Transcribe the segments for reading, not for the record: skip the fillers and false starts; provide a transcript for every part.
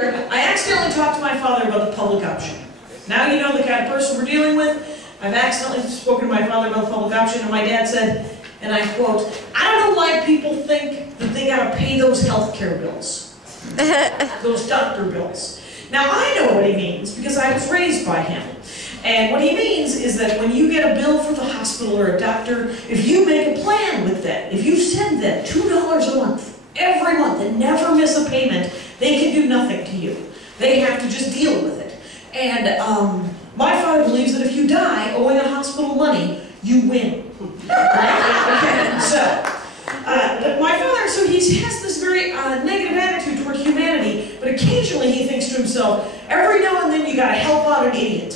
I accidentally talked to my father about the public option. Now you know the kind of person we're dealing with. I've accidentally spoken to my father about the public option, and my dad said, and I quote, "I don't know why people think that they gotta pay those healthcare bills, those doctor bills." Now I know what he means because I was raised by him. And what he means is that when you get a bill for the hospital or a doctor, if you make a plan with that, if you send them $2 a month, every month, and never miss a payment, they can do nothing to you. They have to just deal with it. And my father believes that if you die owing a hospital money, you win. Okay, so, my father, so he has this very negative attitude toward humanity, but occasionally he thinks to himself, every now and then you gotta help out an idiot.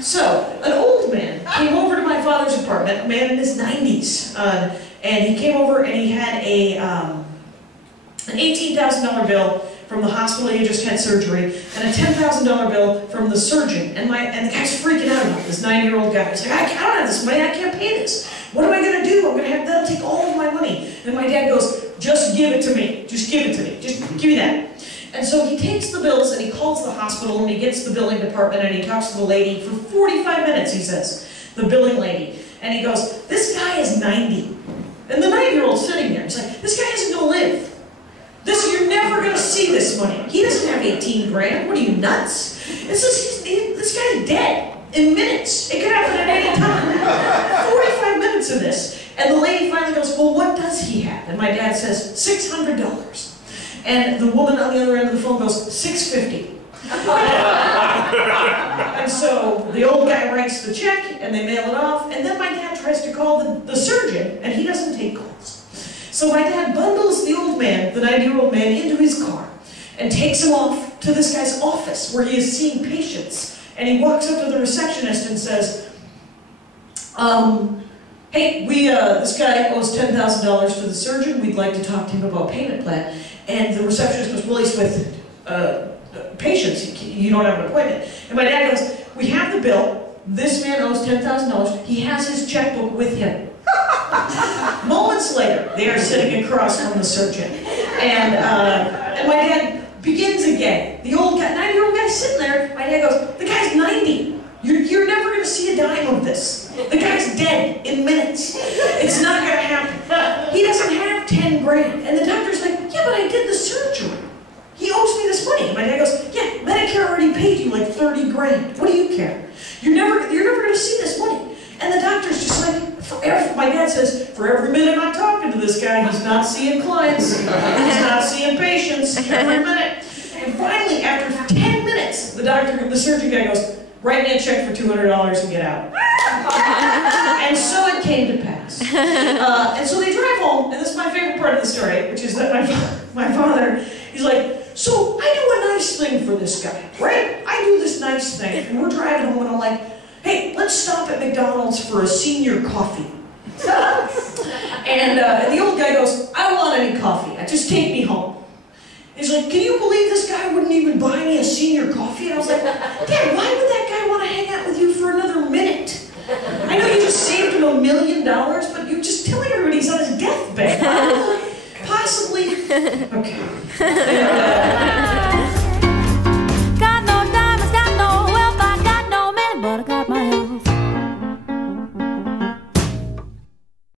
So, an old man came over to my father's apartment, a man in his 90s, and he came over and he had an $18,000 bill from the hospital he had just had surgery, and a $10,000 bill from the surgeon. And the guy's freaking out about this 90-year-old guy. He's like, I don't have this money, I can't pay this. What am I going to do? That'll take all of my money. And my dad goes, just give it to me. Just give it to me. Just give me that. And so he takes the bills and he calls the hospital and he gets the billing department and he talks to the lady for 45 minutes, he says, the billing lady. And he goes, this guy is 90. And the 90-year-old's sitting there. He's like, this guy isn't going to live. You're never going to see this money. He doesn't have 18 grand. What are you, nuts? This guy's dead in minutes. It could happen at any time. 45 minutes of this. And the lady finally goes, well, what does he have? And my dad says, $600. And the woman on the other end of the phone goes, $650. And so the old guy writes the check and they mail it off. And then my dad tries to call the surgeon and he doesn't take calls. So my dad bundles the old man, the 90-year-old man, into his car and takes him off to this guy's office where he is seeing patients. And he walks up to the receptionist and says, hey, this guy owes $10,000 to the surgeon. We'd like to talk to him about payment plan. And the receptionist goes, well, he's with patients. You don't have an appointment. And my dad goes, we have the bill. This man owes $10,000. He has his checkbook with him. Moments later, they are sitting across from the surgeon. And my dad begins again. The old guy, 90-year-old guy sitting there, my dad goes, the guy's 90. You're never going to see a dime of this. The guy's dead in minutes. It's not going to happen. He doesn't have 10 grand. And the doctor's like, yeah, but I did the surgery. He owes me this money. And my dad goes, yeah, Medicare already paid you like 30 grand. What do you care? You're never going to see this money. And the doctor's just like, my dad says, for every minute I'm talking to this guy, he's not seeing clients, he's not seeing patients, every minute. And finally, after 10 minutes, the surgeon guy goes, write me a check for $200 and get out. And so it came to pass. And so they drive home, and this is my favorite part of the story, which is that my father, he's like, so I do a nice thing for this guy, right? I do this nice thing, and we're driving home, and I'm like, hey, let's stop at McDonald's for a senior coffee. And the old guy goes, I don't want any coffee. Just take me home. He's like, can you believe this guy wouldn't even buy me a senior coffee? And I was like, Dad, why would that guy want to hang out with you for another minute? I know you just saved him $1 million, but you're just telling everybody he's on his deathbed. Possibly. Okay. And,